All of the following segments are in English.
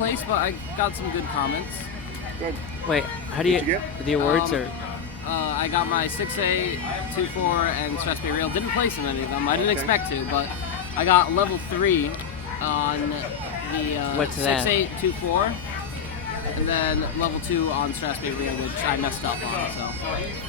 place, but I got some good comments. Good. Wait, how do What'd you you get? the awards are? I got my 6A, 2-4, and Strasby Reel. Didn't place in any of them. I didn't expect to, but I got level 3 on the What's that? 6A, 2-4, and then level 2 on Strasby Reel, which I messed up on. So.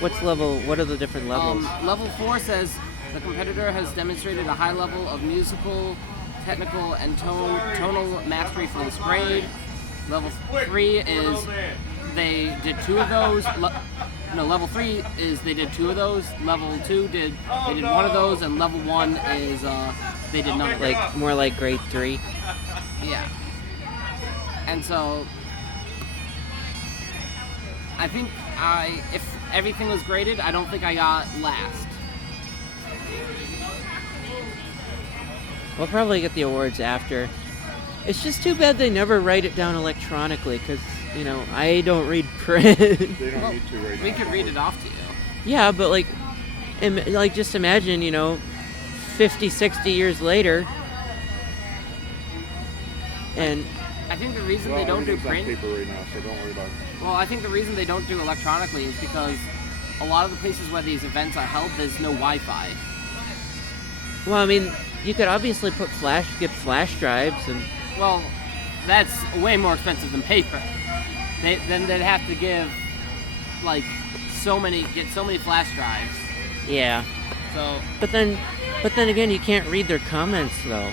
What's level? What are the different levels? Level 4 says the competitor has demonstrated a high level of musical, technical, and tonal mastery for this grade. Level 3 is they did 2 of those. Level 3 is they did 2 of those. Level 2 they did 1 of those, and level 1 is they did none of them. Like more like grade 3. Yeah. And so I think if everything was graded, I don't think I got last. We'll probably get the awards after. It's just too bad they never write it down electronically, because, I don't read print. They don't need to right now. We could read it off to you. Yeah, but just imagine, 50, 60 years later, and I think the reason they don't do print. On paper right now, so don't worry about it. Well, I think the reason they don't do electronically is because a lot of the places where these events are held, there's no Wi-Fi. well, I mean, you could obviously get flash drives, and Well, that's way more expensive than paper. Then they'd have to give get so many flash drives. yeah. So But then again, you can't read their comments though.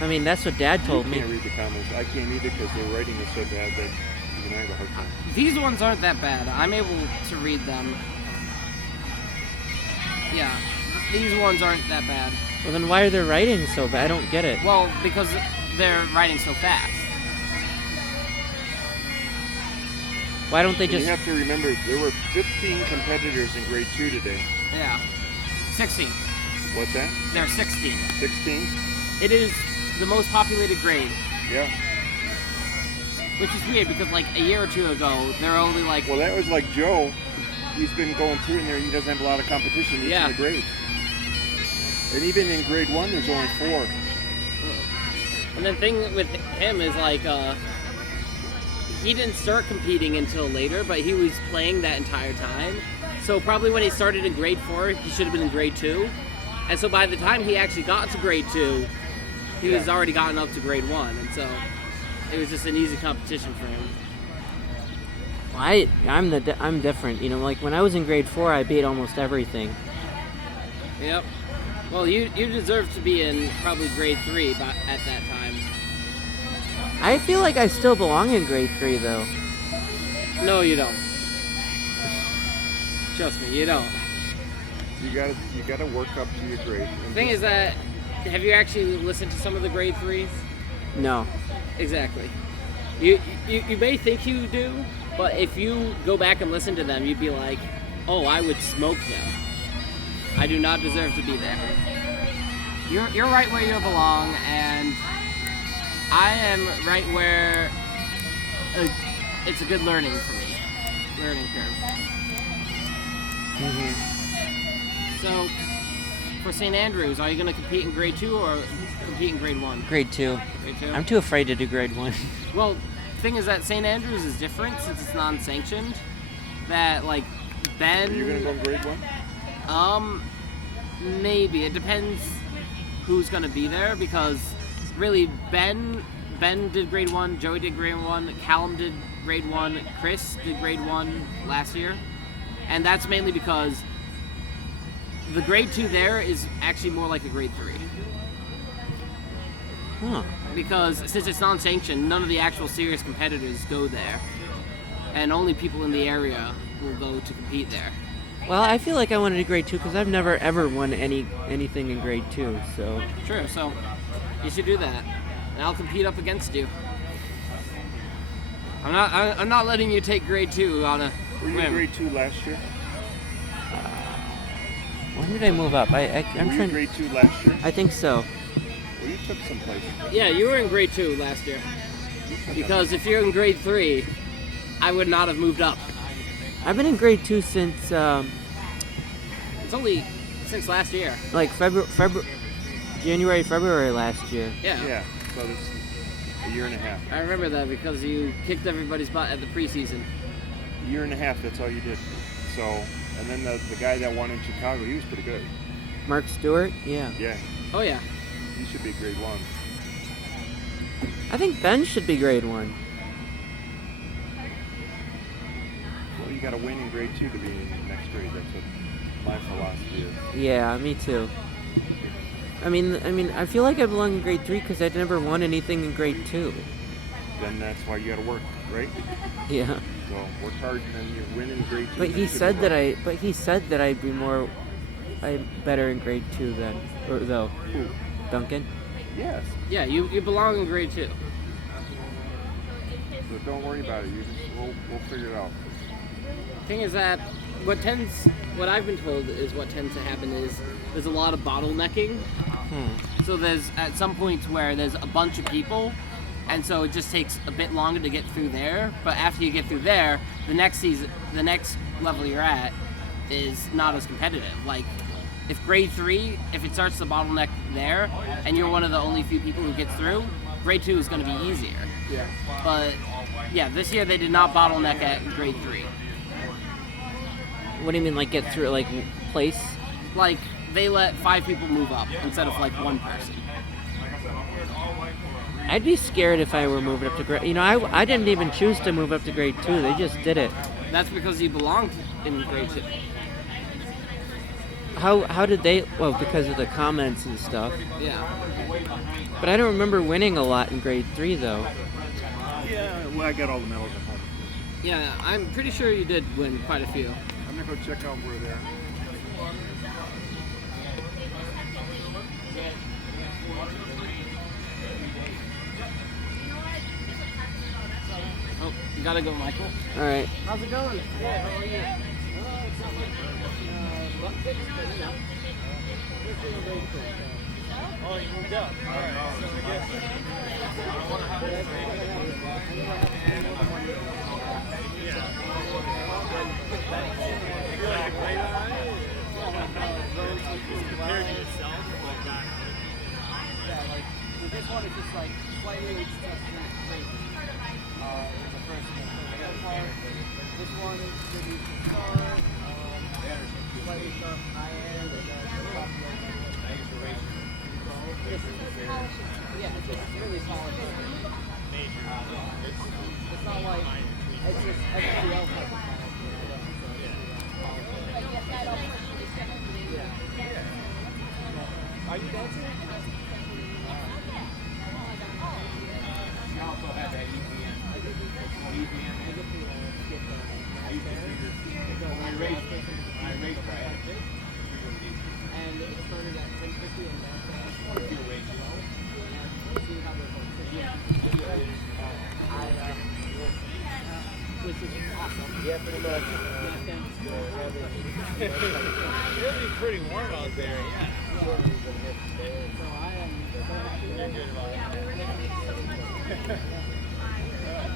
I mean, that's what Dad told You me. can't read the comments. I can't either because their writing is so bad that even I have a hard time. these ones aren't that bad. I'm able to read them. Yeah, these ones aren't that bad. Well, then why are they writing so bad? I don't get it. Well, because they're writing so fast. Why don't they And just? you have to remember, there were 15 competitors in grade 2 today. Yeah, 16. What's that? They're 16. 16? It is the most populated grade, Yeah. which is weird because a year or 2 ago, there were only Well, that was like Joe. He's been going through in there. He doesn't have a lot of competition in Yeah. the grades. And even in grade 1, there's only 4. And the thing with him is he didn't start competing until later, but he was playing that entire time. So probably when he started in grade 4, he should have been in grade 2. And so by the time he actually got to grade 2, he was already gotten up to grade 1. And so it was just an easy competition for him. I'm different. When I was in grade 4, I beat almost everything. Yep. Well, you deserve to be in probably grade 3 at that time. I feel like I still belong in grade 3 though. No, you don't. Trust me, you don't. You gotta work up to your grade. The thing is that, have you actually listened to some of the grade 3s? No. Exactly. You may think you do, but if you go back and listen to them, you'd be like, oh, I would smoke them. I do not deserve to be there. You're right where you belong, and I am right where it's a good learning for me. Learning curve. So, for St. Andrews, are you going to compete in grade 2 or compete in grade 1? Grade 2. Grade 2? I'm too afraid to do grade 1. Well, the thing is that St. Andrews is different since it's non-sanctioned. That, Ben... Are you gonna go in grade 1? Maybe. It depends who's going to be there, because really Ben did grade 1, Joey did grade 1, Callum did grade 1, Chris did grade 1 last year. And that's mainly because the grade 2 there is actually more like a grade 3. Huh. Because since it's non-sanctioned, none of the actual serious competitors go there. And only people in the area will go to compete there. Well, I feel like I want to do grade 2 because I've never ever won anything in grade 2. So. True. So you should do that, and I'll compete up against you. I'm not letting you take grade 2 on a Were you in grade 2 last year? When did I move up? I'm Were you trying. in grade 2 last year? I think so. Well, you took some places. Yeah, you were in grade 2 last year. Because if you're in grade 3, I would not have moved up. I've been in grade 2 since It's only since last year. January, February last year. Yeah. Yeah. So this. A year and a half. I remember that because you kicked everybody's butt at the preseason. A year and a half, that's all you did. So, and then the guy that won in Chicago, he was pretty good. Mark Stewart? Yeah. Yeah, Oh yeah. he should be grade 1. I think Ben should be grade 1. Well, you got to win in grade 2 to be in next grade. That's what my philosophy is. Yeah, me too. I mean, I feel like I belong in grade 3 because I'd never won anything in grade 2. Then that's why you got to work, right? Yeah. So work hard, and then you win in grade 2. But he said that I'd be better in grade 2 then, or though. Who? Duncan. Yes. Yeah, you belong in grade 2. So don't worry about it. We'll figure it out. Thing is that what I've been told is what tends to happen is there's a lot of bottlenecking. So there's at some points where there's a bunch of people, and so it just takes a bit longer to get through there. But after you get through there, the next level you're at is not as competitive. Like if grade 3, if it starts to bottleneck there, and you're one of the only few people who gets through, grade 2 is going to be easier. Yeah. But yeah, this year they did not bottleneck at grade 3. What do you mean, like get through, like place? Like they let 5 people move up instead of like 1 person. I'd be scared if I were moving up to grade. You know, I didn't even choose to move up to grade 2. They just did it. That's because you belonged in grade 2. How did they? Well, because of the comments and stuff. Yeah. But I don't remember winning a lot in grade 3 though. Yeah. Well, I got all the medals at home. Yeah, I'm pretty sure you did win quite a few. I'm gonna go check out where they're. Oh, you gotta go, Michael. All right. How's it going? Yeah, how are you? Oh, you moved up. All right. Compared to yourself, This one is just like slightly crazy. The first one. This one is the star, slightly sharp high end, and then yeah, it's just really polished. It's not like it's just everybody else has it. Are you dancing? you also have that EPM. I used to do this. When I raced, I had a big. And it started at 10:50 and then One or two races. see how there's like 50. Which is awesome. Yeah, pretty much. It'll be pretty warm out there, yeah. So I am You're good about it.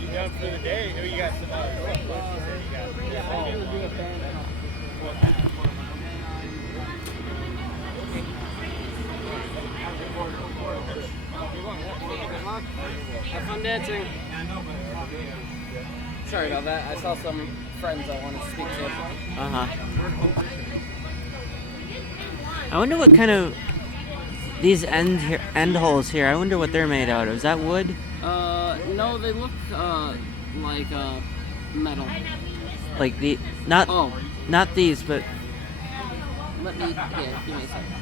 You done for the day? No, you got some other stuff. You said you got. yeah, I'm going to do a band Have fun dancing. Sorry about that. I saw some friends I wanted to speak to. I wonder what kind of these end holes here. I wonder what they're made out of. Is that wood? No, they look like metal. Like Oh, not these, but let me. Here, give me a second.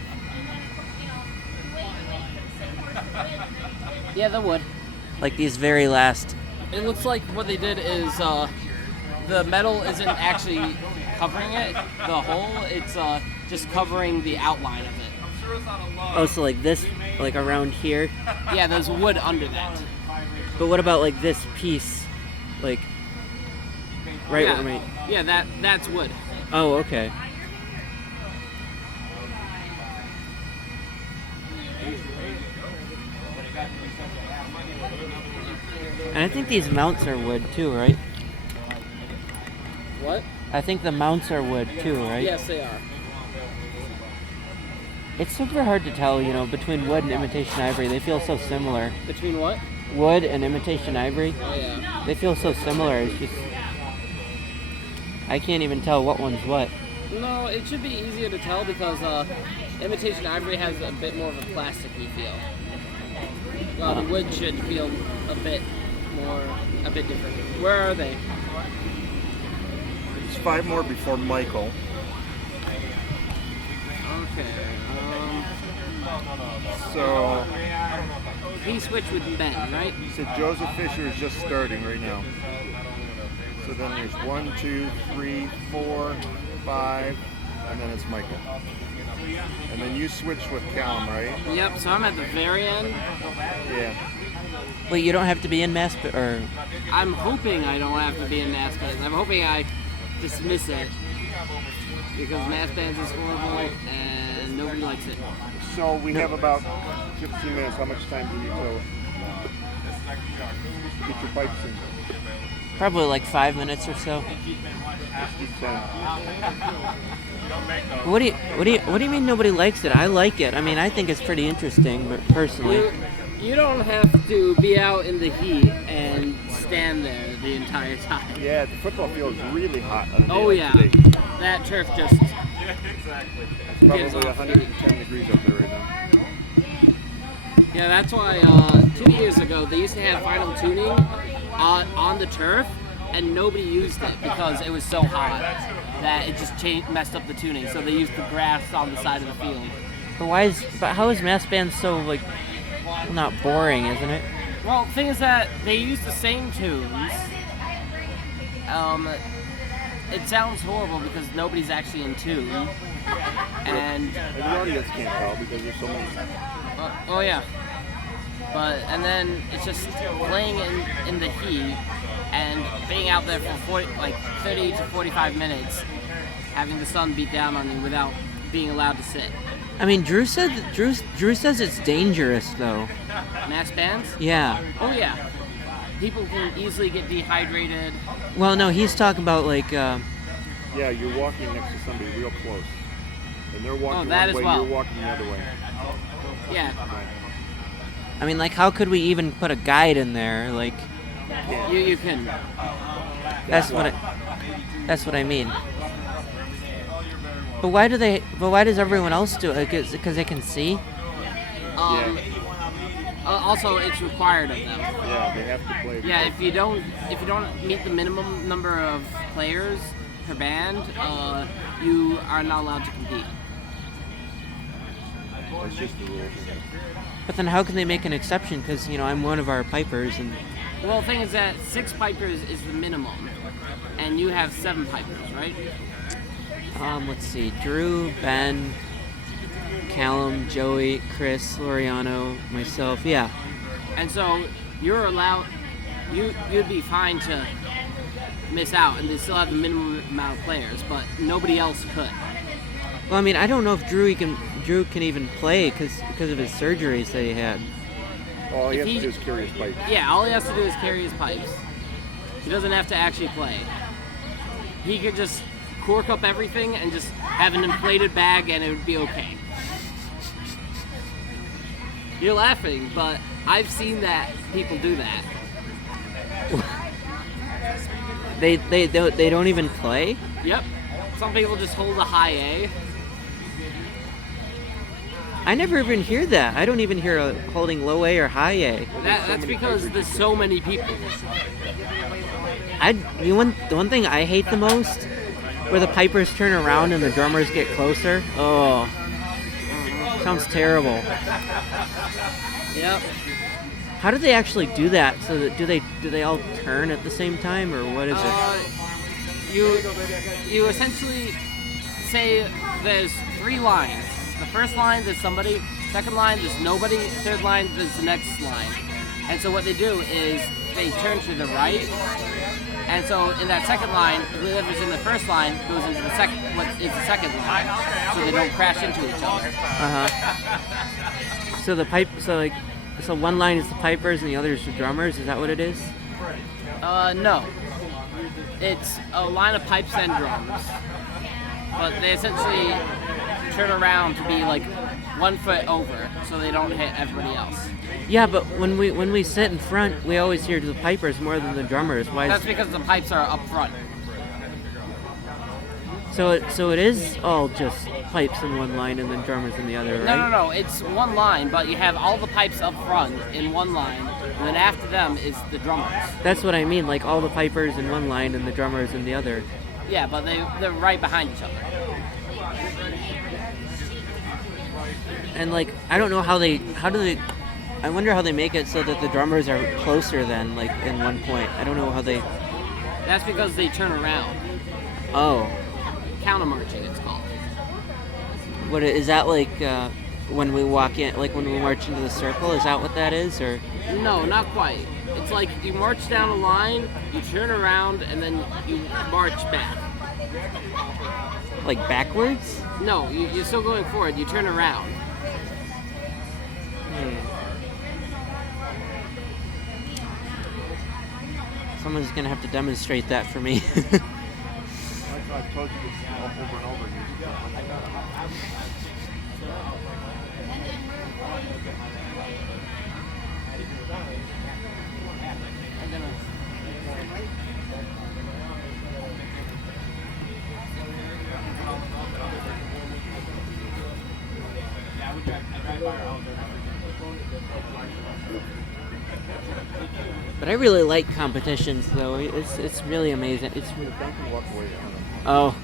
Yeah, the wood. like these very last. It looks like what they did is the metal isn't actually covering it, the hole. It's just covering the outline of it. Oh, so like this, like around here. Yeah, there's wood under that. But what about like this piece, like right Yeah, where my? yeah, that's wood. Oh, okay. And I think these mounts are wood too, right? What? I think the mounts are wood too, right? Yes, they are. It's super hard to tell, between wood and imitation ivory. They feel so similar. Between what? wood and imitation ivory. Oh yeah. They feel so similar. It's just I can't even tell what one's what. No, it should be easier to tell because imitation ivory has a bit more of a plasticky feel. Well, the wood should feel a bit different. Where are they? It's 5 more before Michael. Okay. So, He switched with Ben, right? so Joseph Fisher is just starting right now. So then there's 1, 2, 3, 4, 5, and then it's Michael. And then you switch with Callum, right? Yep. So I'm at the very end. Yeah. Wait, you don't have to be in mass or I'm hoping I don't have to be in mass bands. I'm hoping I dismiss it because mass bands is horrible and nobody likes it. So we have about 15 minutes. How much time do you need to get your pipes in? probably like 5 minutes or so. Let's do 10. What do you mean nobody likes it? I like it. I mean, I think it's pretty interesting, but personally. You don't have to be out in the heat and stand there the entire time. Yeah, the football field is really hot on a day Oh like yeah, today. that turf just It's probably Gives off 110 degrees up there right now. yeah. That's why 2 years ago they used to have final tuning on the turf, and nobody used it because it was so hot that it just messed up the tuning. So they used the grass on the side of the field. But how is mass band so like not boring, isn't it? Well, the thing is that they use the same tunes. It sounds horrible because nobody's actually in tune. And The audience can't tell because there's so many. oh yeah, and then it's just playing in the heat and being out there for 30 to 45 minutes, having the sun beat down on you without being allowed to sit. I mean, Drew says it's dangerous though. Mass bands? Yeah. Oh yeah. People can easily get dehydrated. Well, no, he's talking about like Yeah, you're walking next to somebody real close. And they're walking that one as way, well. you're walking the other way. Yeah. I mean, like, how could we even put a guide in there? Like, You can. that's what I mean. But why does everyone else do it? Because they can see? Also, it's required of them. Yeah, they have to play. Yeah, if you don't meet the minimum number of players per band, you are not allowed to compete. That's just the rules. But then how can they make an exception? Because, I'm one of our pipers, and Well, the thing is that 6 pipers is the minimum, and you have 7 pipers, right? let's see, Drew, Ben, Callum, Joey, Chris, Loriano, myself, yeah. And so you're allowed. You'd be fine to miss out, and they still have the minimum amount of players, but nobody else could. Well, I mean, I don't know if Drew can even play because of his surgeries that he had. All he If has he- to do is carry his pipe. Yeah, all he has to do is carry his pipes. He doesn't have to actually play. He could just cork up everything and just have an inflated bag and it would be okay. You're laughing, but I've seen that people do that. They don't even play? Yep. Some people just hold a high A. I never even hear that. I don't even hear holding low A or high A. That's because there's so many people. The one thing I hate the most, where the pipers turn around and the drummers get closer. Oh, sounds terrible. Yep. How do they actually do that? So that do they all turn at the same time, or what is it? You essentially say there's 3 lines. The first line, there's somebody. Second line, there's nobody. Third line, there's the next line. And so what they do is they turn to the right. And so in that second line, whoever's in the first line goes into the second second line, so they don't crash into each other. So one line is the pipers and the other is the drummers. Is that what it is? No. It's a line of pipes and drums. But they essentially turn around to be like 1 foot over so they don't hit everybody else. Yeah, but when we sit in front, we always hear the pipers more than the drummers. Why? That's because the pipes are up front. So it is all just pipes in one line and then drummers in the other, right? No. It's one line, but you have all the pipes up front in one line, and then after them is the drummers. That's what I mean, like all the pipers in one line and the drummers in the other. Yeah, but they're right behind each other. And like, I don't know how do they, I wonder how they make it so that the drummers are closer than, like, in one point. I don't know how they... That's because they turn around. Oh. Counter-marching, it's called. What is that, like, when we walk in, like when we march into the circle? Is that what that is, or? No, not quite. It's like you march down a line, you turn around, and then you march back. Like backwards? No, you're still going forward. You turn around. Someone's gonna have to demonstrate that for me. I've told you this over and over again. But I really like competitions, though. It's really amazing. It's Duncan walked away. oh.